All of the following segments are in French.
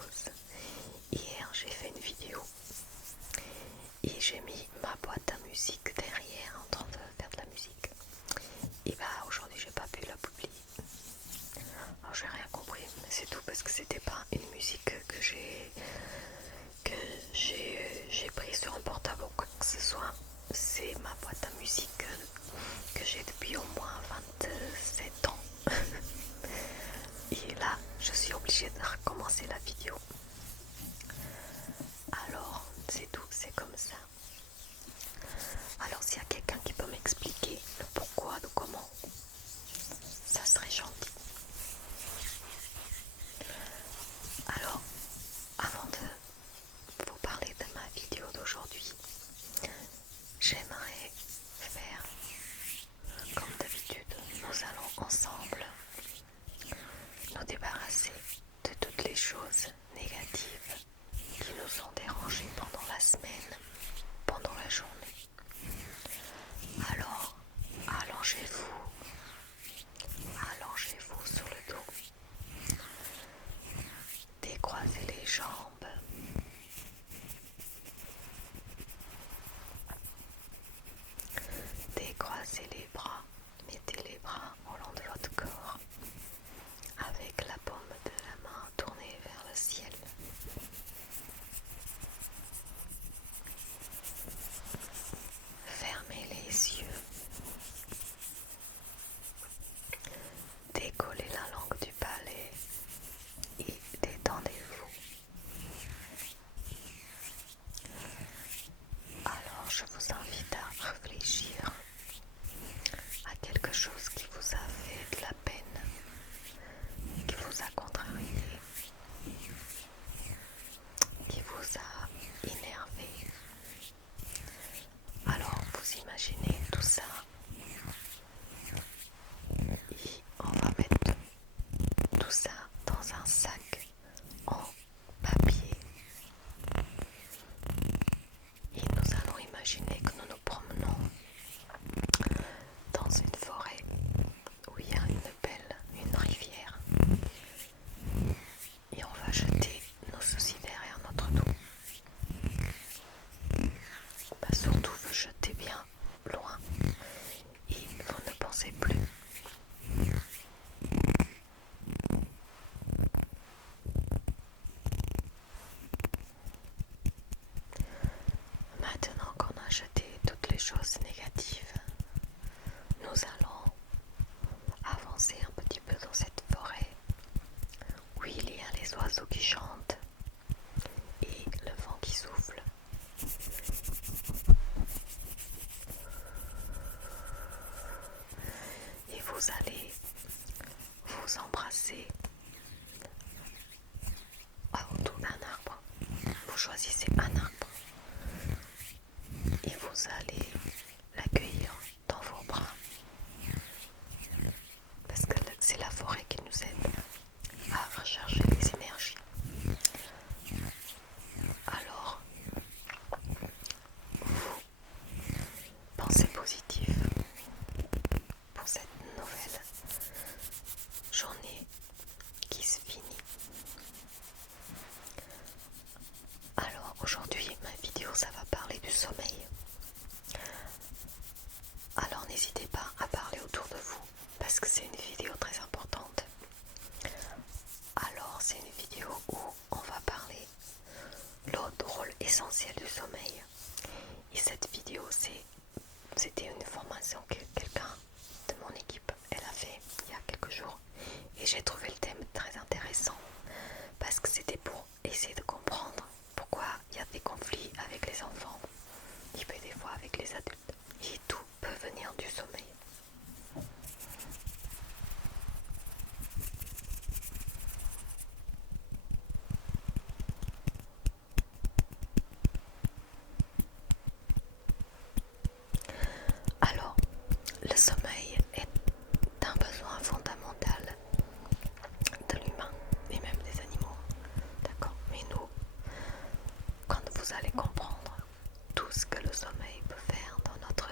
tous. Hier j'ai fait une vidéo et j'ai mis ma boîte à musique derrière en train de faire de la musique. Et bah aujourd'hui j'ai pas pu la publier. Alors j'ai rien compris, mais c'est tout parce que c'était pas une musique que j'ai prise sur un portable ou quoi que ce soit. C'est ma boîte à musique que j'ai depuis au moins 27 ans. Et là, je suis obligée de recommencer la vidéo. Alors, c'est tout, c'est comme ça. Alors, s'il y a quelqu'un qui peut m'expliquer le pourquoi, le comment, ça serait gentil. Alors, avant de vous parler de ma vidéo d'aujourd'hui, j'aimerais faire, comme d'habitude, nous allons ensemble nous débarrasser de toutes les choses négatives qui nous ont dérangés pendant la semaine, pendant la journée. Alors, allongez-vous sur le dos, décroisez les jambes, décroisez les bras, mettez les bras au long de votre corps, avec la paume de la main tournée vers le ciel. Fermez les yeux. Décollez la langue du palais et détendez-vous. Alors je vous invite à réfléchir à quelque chose qui vous a fait de la peine, qui vous a contrarié, qui vous a énervé. Alors vous imaginez tout ça et on va mettre tout ça dans un sac en papier et nous allons imaginer que nous nous promenons dans une forêt où il y a une rivière et on va jeter nos soucis derrière notre dos. Surtout vous jetez bien loin et vous ne pensez plus. Maintenant qu'on a jeté toutes les choses négatives, nous allons avancer un petit peu dans cette forêt où il y a les oiseaux qui chantent et le vent qui souffle. Et vous allez vous embrasser autour d'un arbre. Vous choisissez un arbre et vous allez l'accueillir dans vos bras. Parce que c'est la forêt qui nous aide à recharger les énergies. Alors, vous pensez positif pour cette nouvelle journée qui se finit. Alors aujourd'hui, ma vidéo, ça va parler du sommeil. Alors n'hésitez pas à parler autour de vous parce que c'est une vidéo très importante. Alors c'est une vidéo où on va parler l'autre rôle essentiel du sommeil. Et cette vidéo, c'était une formation que quelqu'un de mon équipe elle a fait il y a quelques jours. Et j'ai trouvé le thème très intéressant parce que c'était pour essayer de comprendre pourquoi il y a des conflits avec les enfants et puis des fois avec les adultes. Et tout peut venir du sommeil. Alors, le sommeil est un besoin fondamental de l'humain et même des animaux. D'accord? Mais nous, quand vous allez comprendre tout ce que le sommeil peut faire dans notre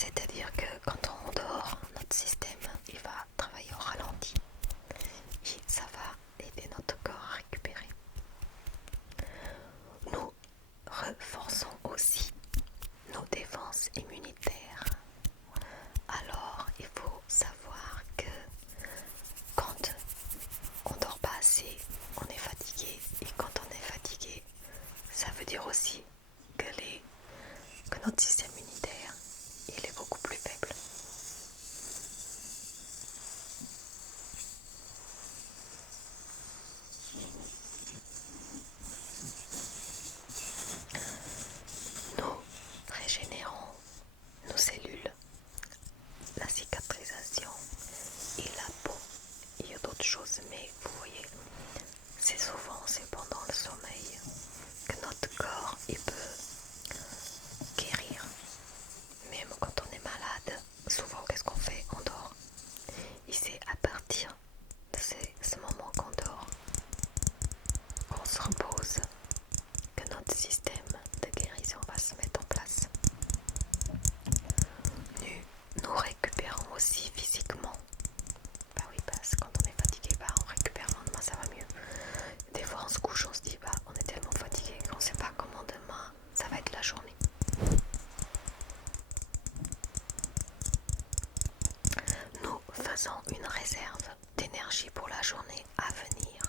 C'est-à-dire que quand on dort, notre système il va travailler au ralenti et ça va aider notre corps à récupérer. Nous renforçons aussi nos défenses immunitaires. Alors il faut savoir que quand on dort pas assez, on est fatigué, et quand on est fatigué, ça veut dire aussi que, que notre système immunitaire il est beaucoup plus faible. Nous régénérons nos cellules, la cicatrisation et la peau. Il y a d'autres choses, mais vous voyez, c'est pendant le sommeil que notre corps il peut guérir. Même quand on est malade, souvent qu'est-ce qu'on fait? On dort. Et c'est à partir de ce moment qu'on dort, qu'on se repose, que notre système de guérison va se mettre en place. Nous récupérons aussi physiquement. Bah oui, parce que quand on est fatigué, on récupère le lendemain, ça va mieux. Des fois on se couche, on se dit on est tellement fatigué qu'on ne sait pas comment demain ça va être la journée. Nous faisons une réserve d'énergie pour la journée à venir.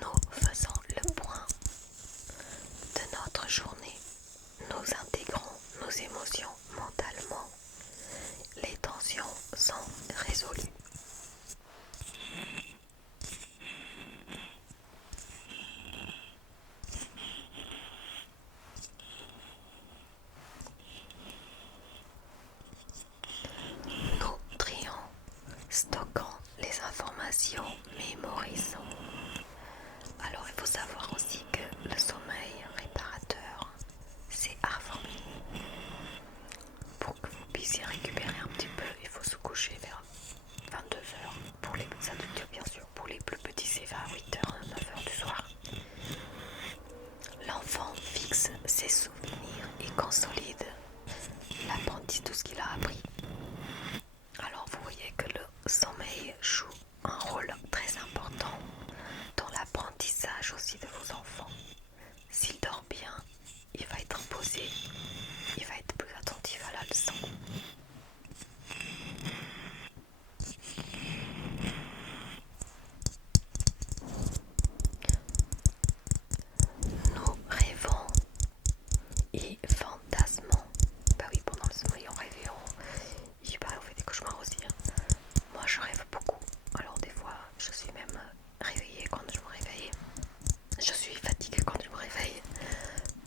Nous faisons le point de notre journée. Nous intégrons nos émotions mentalement. Les tensions sont résolues. Nous trions, stockons les informations, mémorisons. Alors il faut savoir aussi que le sommeil réparateur, c'est harmonie. Pour que vous puissiez récupérer un petit peu, il faut se coucher vers 22h. Pour les adultes, bien sûr. Pour les plus petits, c'est vers 8h, 9h du soir. L'enfant fixe ses souvenirs et consolide l'apprenti, tout ce qu'il a appris. Alors vous voyez que le sommeil joue un rôle très important dans l'apprentissage aussi de vos enfants. S'il dort bien, il va être posé, il va être plus attentif à la leçon. Nous rêvons et fantasmons. Bah oui, pendant le sommeil on rêve et on fait des cauchemars aussi. Moi je rêve beaucoup. Alors des fois je suis même réveillée quand je me réveille. Je suis fatiguée quand je me réveille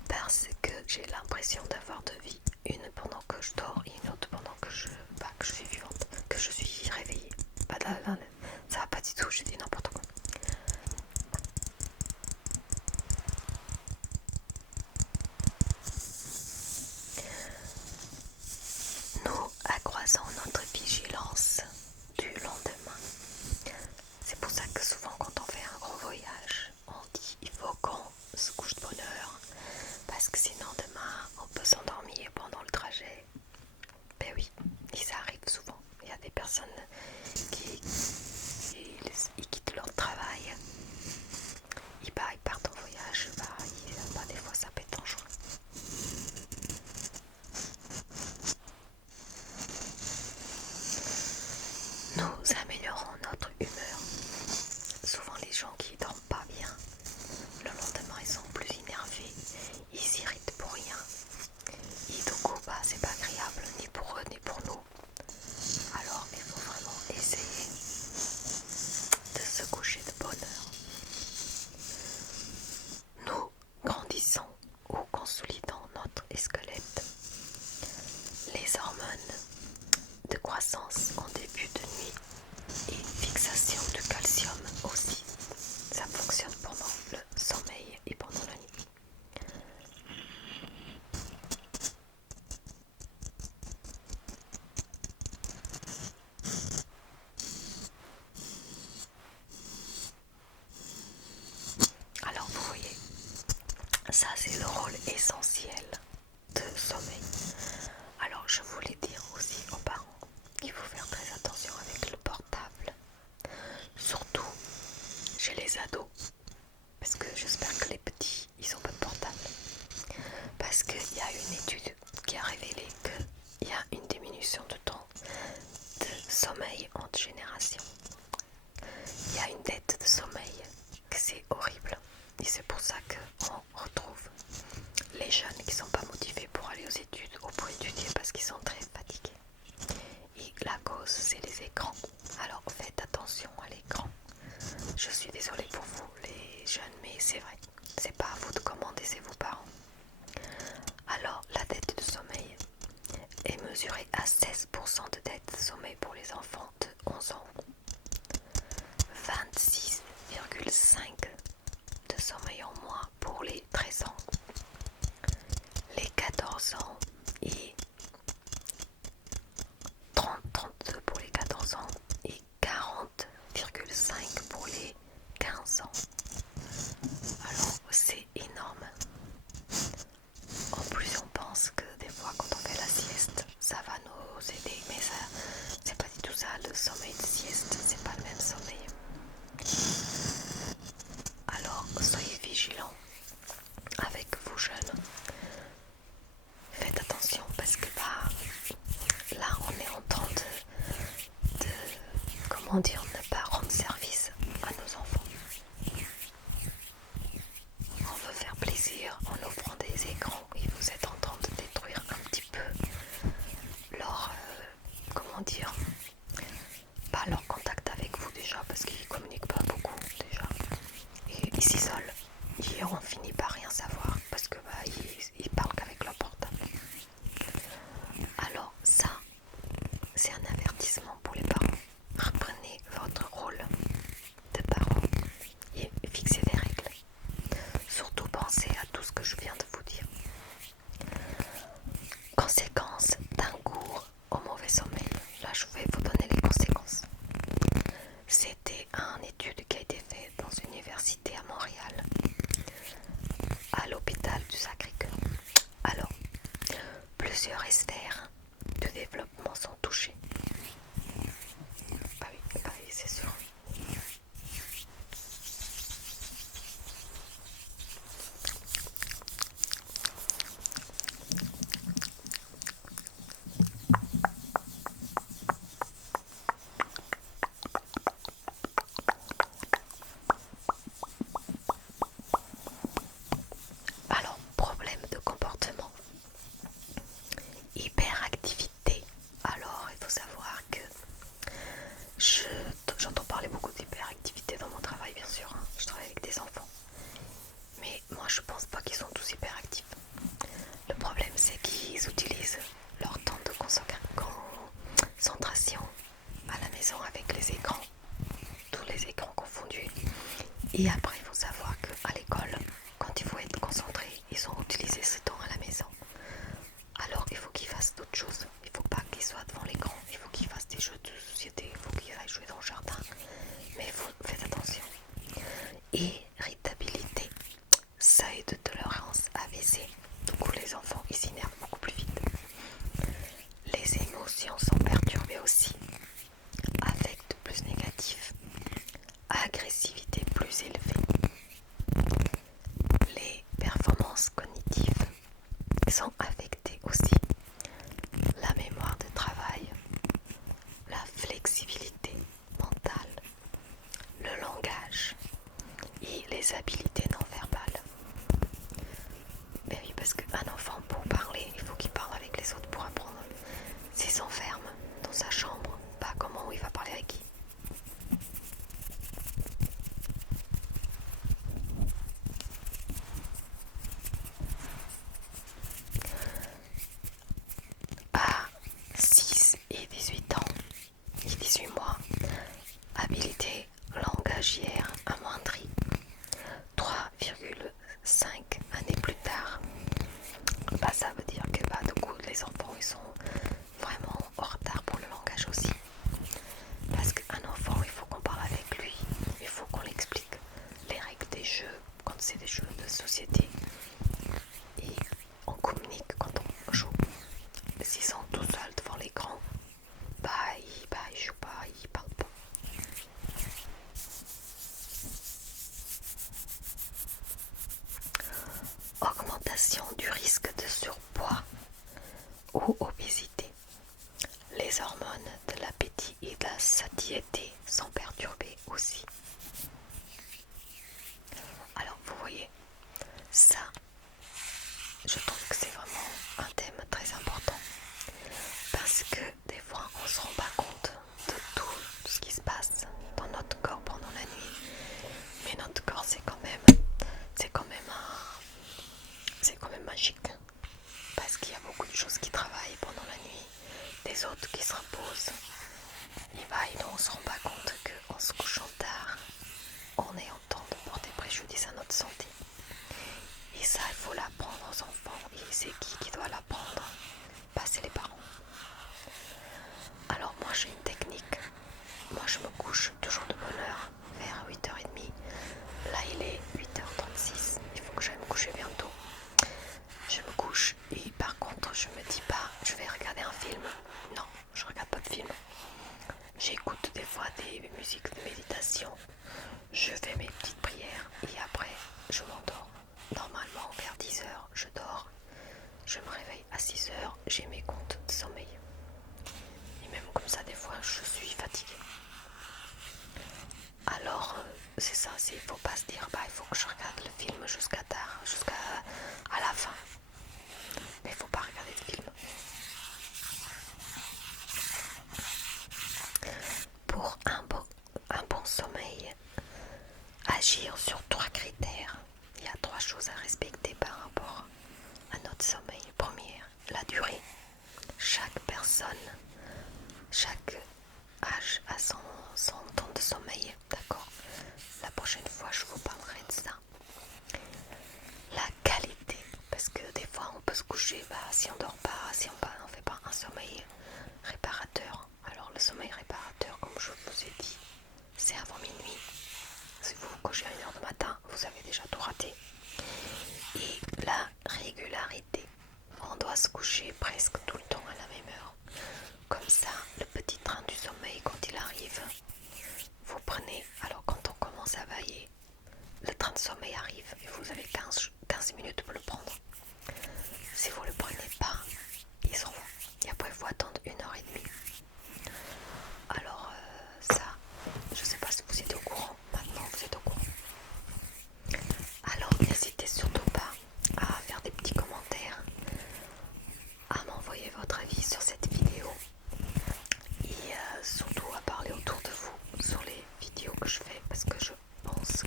parce que j'ai l'impression d'avoir deux vies. Une pendant que je dors et une autre pendant que je suis vivante, que je suis réveillée. Ça va pas du tout, je dis n'importe quoi. Nous accroissons notre vigilance du lendemain. C'est pour ça que souvent quand on fait un gros voyage, on dit il faut qu'on se couche de bonne heure parce que sinon demain on peut s'endormir pendant le trajet. Ben oui, et ça arrive souvent. Il y a des personnes qui quittent leur travail, ils partent en voyage, des fois ça peut être dangereux. Nous améliorons notre humeur. Souvent les gens qui dorment pas bien, le lendemain ils sont plus énervés, ils s'irritent pour rien. Et du coup c'est pas agréable ni pour eux ni pour nous. Alors il faut vraiment essayer de se coucher de bonne heure. Nous grandissons ou consolidons notre squelette. Les hormones de croissance en début de nuit et fixation de calcium aussi. Ça fonctionne pendant le sommeil et pendant la nuit. Alors vous voyez, ça c'est le rôle essentiel chez les ados, parce que j'espère que les petits, ils ont pas de portable. Parce qu'il y a une étude qui a révélé qu'il y a une diminution de temps de sommeil entre générations. Il y a une dette de sommeil, que c'est horrible. Et c'est pour ça qu'on retrouve les jeunes qui ne sont pas motivés pour aller aux études ou pour étudier parce qu'ils sont très fatigués. Et la cause, c'est les écrans. Alors faites attention à l'écran. Je suis désolée pour vous les jeunes, mais c'est vrai. C'est pas à vous de commander, c'est vos parents. Alors la dette de sommeil est mesurée à 16% de dette de sommeil pour les enfants de 11 ans. 26,5 de sommeil en moins pour les 13 ans. Les 14 ans et 32 pour les 14 ans et 40,5 pour les 15 ans. Alors c'est énorme. En plus on pense que des fois quand on fait la sieste ça va nous aider, mais ça c'est pas du tout ça. Le sommeil de sieste, c'est pas le même sommeil. Alors soyez vigilants avec vos jeunes. Faites attention parce que là on est en train de comment dire, ne pas rendre service à nos enfants. On veut faire plaisir en offrant des écrans et vous êtes en train de détruire un petit peu leur comment dire, pas leur contact avec vous déjà parce qu'ils communiquent pas beaucoup déjà et ils s'isolent et on finit par rien savoir parce que ils parlent qu'avec leur portable. Alors ça c'est un avertissement pour les parents. Reprenez votre rôle de parent et fixez des règles. Surtout pensez à tout ce que je viens de vous dire. Conséquences d'un cours au mauvais sommeil. Là je vais vous donner les conséquences. C'était une étude qui a été faite dans une université à Montréal, à l'hôpital du Sacré-Cœur. Alors, plusieurs sphères de développement sont touchées. Ah oui, c'est sûr. Alors, problème de comportement. Hyperactivité. Alors, il faut savoir que j'entends parler beaucoup d'hyperactivité dans mon travail, bien sûr. Je travaille avec des enfants. Mais moi, je pense pas qu'ils sont tous hyperactifs. Le problème, c'est qu'ils utilisent leur temps de concentration à la maison avec les écrans. Tous les écrans confondus. Et après, il faut savoir qu'à l'école, quand il faut être concentré, ils ont utilisé ce temps à la maison. Alors, il faut qu'ils fassent d'autres choses. Il ne faut pas qu'ils soient devant l'écran. Il faut qu'ils fassent des jeux de société. Il faut qu'ils aillent jouer dans le jardin. Mais faites attention. Irritabilité. Seuil de tolérance AVC. Du coup, les enfants, ils s'énervent beaucoup plus vite. Les émotions sont perturbées aussi. Affect plus négatif. Agressivité plus élevée. Les performances cognitives sont affectées aussi. La mémoire de travail, la flexibilité mentale, le langage et les habiletés non verbales. Ben oui, parce qu'un enfant, pour parler, il faut qu'il parle avec les autres pour apprendre. S'il s'enferme dans sa chambre, pas comment il va parler avec qui. À 6 et 18 ans et 18 mois, habilité langagière amoindrie. 3,5 années plus tard, ça veut dire que du coup les enfants ils sont vraiment en retard pour le langage aussi. Parce qu'un enfant, il faut qu'on parle avec lui, il faut qu'on l'explique les règles des jeux quand c'est des jeux de société. Et on communique quand on joue. S'ils sont tout seuls devant l'écran, ils jouent pas, ils parlent pas. augmentation du risque de surpoids ou obésité. Les hormones de l'appétit et de la satiété sont perturbées aussi. Alors vous voyez, ça, je trouve que c'est vraiment un thème très important parce que des fois on ne se rend pas compte de tout ce qui se passe dans notre corps pendant la nuit. Mais notre corps c'est quand même magique parce qu'il y a beaucoup de choses qui travaillent pendant la nuit, des autres qui se reposent. Et on ne se rend pas compte qu'en se couchant tard, on est en train de porter préjudice à notre santé. Et ça, il faut l'apprendre aux enfants. Et c'est qui doit l'apprendre? Bah, c'est les parents. Alors moi j'ai une technique. Moi je me couche toujours de bonne heure, vers 8h30. Là il est 8h36. Il faut que j'aille me coucher bientôt. Je me couche et par contre je me dis pas je vais regarder un film. Non, je regarde pas de film. J'écoute des fois des musiques de méditation. Je fais mes petites prières et après je m'endors. Normalement vers 10h je dors. Je me réveille à 6h, j'ai mes comptes de sommeil. Et même comme ça des fois je suis fatiguée. Alors c'est ça, il faut pas se dire il faut que je regarde le film jusqu'à tard, jusqu'à la fin. Mais il faut pas regarder de film. Pour un bon sommeil, agir sur 3 critères. Il y a 3 choses à respecter par rapport à notre sommeil. Première, la durée. Chaque personne, chaque âge a son temps de sommeil, d'accord? La prochaine fois, je vous parlerai de ça. La qualité, parce que des fois, on peut se coucher, si on dort pas, si on fait pas un sommeil réparateur. Alors, le sommeil réparateur, comme je vous ai dit, c'est avant minuit. Si vous vous couchez à 1h du matin, vous avez déjà tout raté. Et la régularité. On doit se coucher presque tout le temps à la même heure. Comme ça, le petit train du sommeil, quand il arrive, vous prenez, alors quand on commence à veiller, le train de sommeil arrive et vous avez 15 minutes pour le prendre. Si vous ne le prenez pas, il s'en va. Et après, il faut attendre 1h30. Alors, ça, je ne sais pas si vous êtes au courant. Maintenant, vous êtes au courant. Alors, n'hésitez surtout pas à faire des petits commentaires, à m'envoyer votre avis sur cette vidéo et surtout à parler autour de vous sur les vidéos que je fais parce que je pense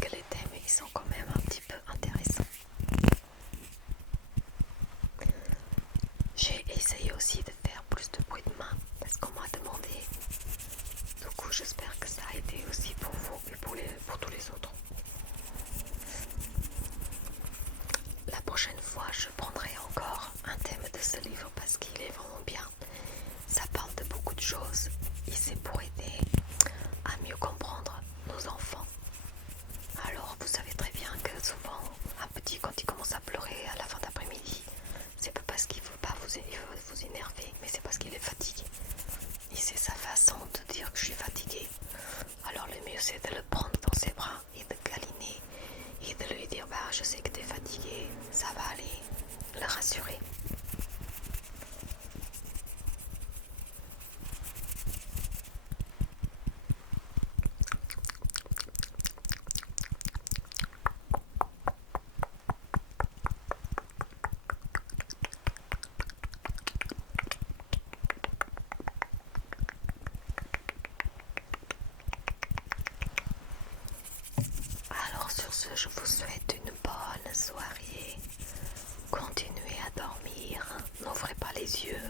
que les thèmes ils sont quand même un petit peu intéressants. J'ai essayé aussi de faire plus de bruit de main parce qu'on m'a demandé. Du coup, j'espère que ça a été aussi pour vous et pour tous les autres. La prochaine fois, je prendrai encore un thème de ce livre parce qu'il est vraiment bien. Ça parle de beaucoup de choses et c'est pour aider à mieux comprendre nos enfants. Alors, vous savez très bien que souvent, un petit, quand il commence à pleurer à la fin d'après-midi, c'est pas parce qu'il veut pas vous énerver, mais c'est parce qu'il est fatigué. Et c'est sa façon de dire que je suis fatiguée. Alors le mieux c'est de le prendre dans ses bras et de câliner et de lui dire je sais que tu es fatigué, ça va aller, le rassurer. Alors sur ce, je vous souhaite une bonne soirée. Continuez à dormir, n'ouvrez pas les yeux.